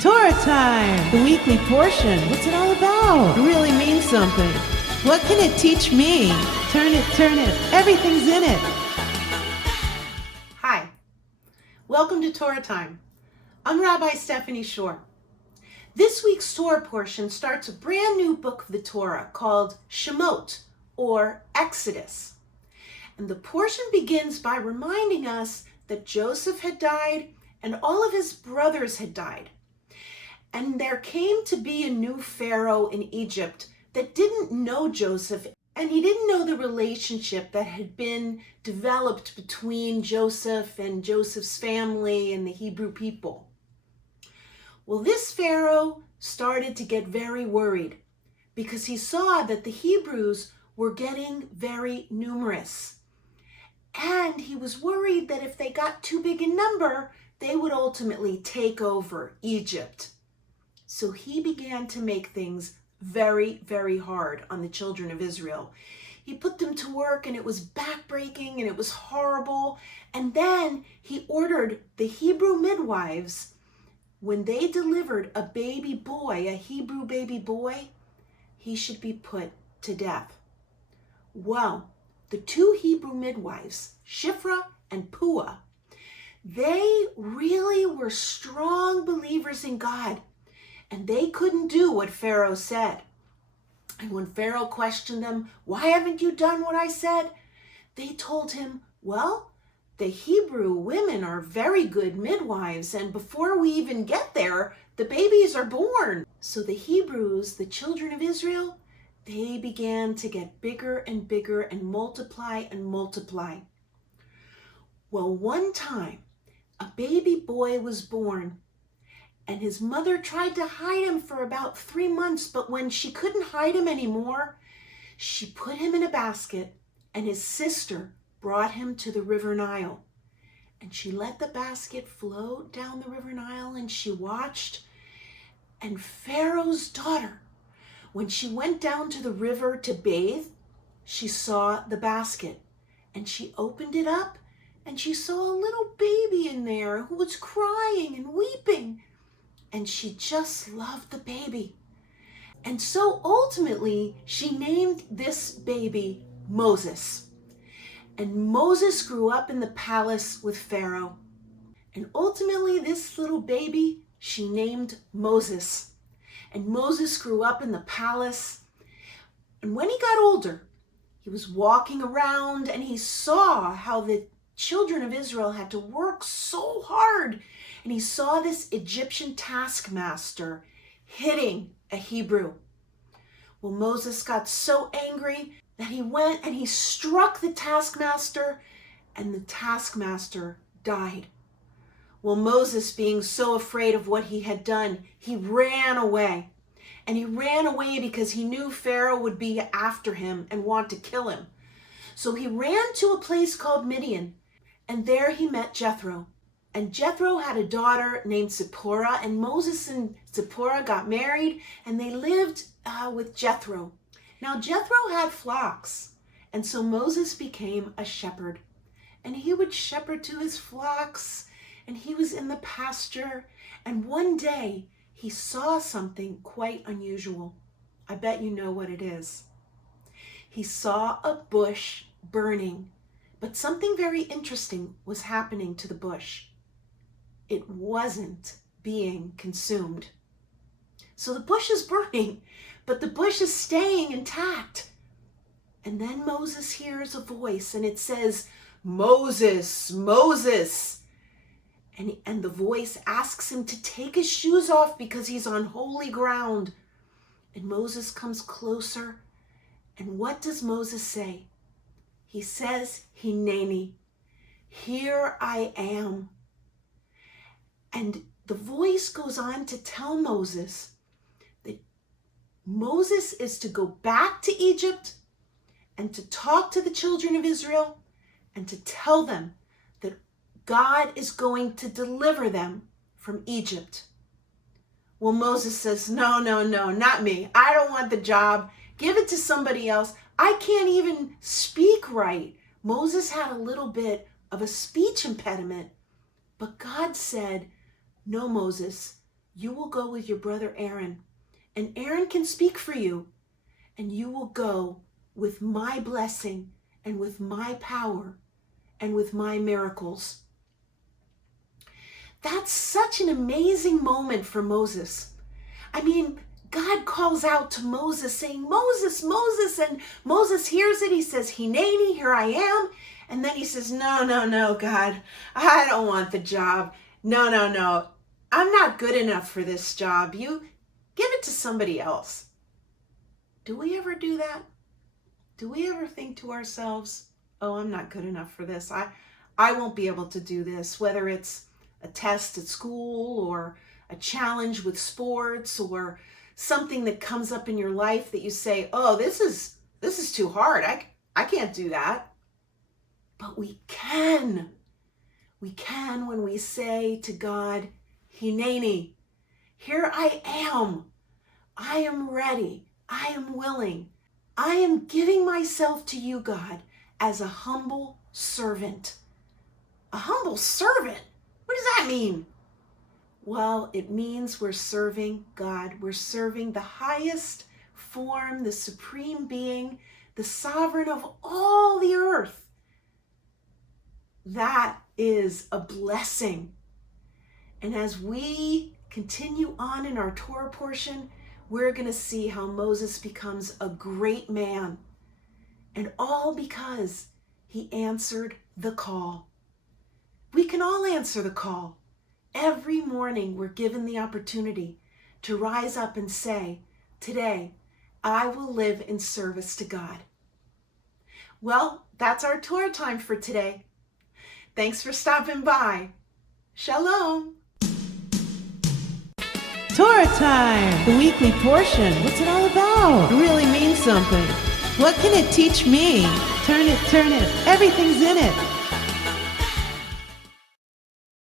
Torah time! The weekly portion. What's it all about? It really means something. What can it teach me? Turn it. Everything's in it. Hi. Welcome to Torah time. I'm Rabbi Stephanie Shore. This week's Torah portion starts a brand new book of the Torah called Shemot, or Exodus. And the portion begins by reminding us that Joseph had died and all of his brothers had died. And there came to be a new Pharaoh in Egypt that didn't know Joseph, and he didn't know the relationship that had been developed between Joseph and Joseph's family and the Hebrew people. Well, this Pharaoh started to get very worried because he saw that the Hebrews were getting very numerous. And he was worried that if they got too big in number, they would ultimately take over Egypt. So he began to make things very, very hard on the children of Israel. He put them to work and it was backbreaking and it was horrible. And then he ordered the Hebrew midwives, when they delivered a baby boy, a Hebrew baby boy, he should be put to death. Well, the two Hebrew midwives, Shifra and Puah, they really were strong believers in God. And they couldn't do what Pharaoh said. And when Pharaoh questioned them, why haven't you done what I said? They told him, well, the Hebrew women are very good midwives, and before we even get there, the babies are born. So the Hebrews, the children of Israel, they began to get bigger and bigger and multiply and multiply. Well, one time, a baby boy was born, and his mother tried to hide him for about 3 months, but when she couldn't hide him anymore, she put him in a basket, and his sister brought him to the River Nile. And she let the basket float down the River Nile, and she watched. And Pharaoh's daughter, when she went down to the river to bathe, she saw the basket, and she opened it up, and she saw a little baby in there who was crying and weeping. And she just loved the baby. And so ultimately, she named this baby Moses. And Moses grew up in the palace with Pharaoh. And ultimately, this little baby, she named Moses. And Moses grew up in the palace. And when he got older, he was walking around and he saw how the children of Israel had to work so hard. And he saw this Egyptian taskmaster hitting a Hebrew. Well, Moses got so angry that he went and he struck the taskmaster, and the taskmaster died. Well, Moses, being so afraid of what he had done, he ran away. And he ran away because he knew Pharaoh would be after him and want to kill him. So he ran to a place called Midian, and there he met Jethro. And Jethro had a daughter named Zipporah, and Moses and Zipporah got married, and they lived with Jethro. Now Jethro had flocks, and so Moses became a shepherd. And he would shepherd to his flocks, and he was in the pasture. And one day, he saw something quite unusual. I bet you know what it is. He saw a bush burning, but something very interesting was happening to the bush. It wasn't being consumed. So the bush is burning, but the bush is staying intact. And then Moses hears a voice, and it says, Moses, Moses. And the voice asks him to take his shoes off because he's on holy ground. And Moses comes closer. And what does Moses say? He says, Hineni, here I am. And the voice goes on to tell Moses that Moses is to go back to Egypt and to talk to the children of Israel and to tell them that God is going to deliver them from Egypt. Well, Moses says, no, not me. I don't want the job. Give it to somebody else. I can't even speak right. Moses had a little bit of a speech impediment, but God said, no, Moses, You will go with your brother Aaron, and Aaron can speak for you, and you will go with my blessing and with my power and with my miracles. That's such an amazing moment for Moses. I mean, God calls out to Moses saying, Moses, Moses, and Moses hears it. He says, Hineni, here I am. And then he says, no, God, I don't want the job. No, I'm not good enough for this job. You give it to somebody else. Do we ever do that? Do we ever think to ourselves, oh, I'm not good enough for this. I won't be able to do this, whether it's a test at school or a challenge with sports or something that comes up in your life that you say, oh, this is too hard. I can't do that. But we can. We can when we say to God, Hineni, here I am. I am ready. I am willing. I am giving myself to you, God, as a humble servant. A humble servant? What does that mean? Well, it means we're serving God. We're serving the highest form, the supreme being, the sovereign of all the earth. That is a blessing. And as we continue on in our Torah portion, we're going to see how Moses becomes a great man. And all because he answered the call. We can all answer the call. Every morning we're given the opportunity to rise up and say, today I will live in service to God. Well, that's our Torah time for today. Thanks for stopping by. Shalom. Torah time, the weekly portion. What's it all about? It really means something. What can it teach me? Turn it. Everything's in it.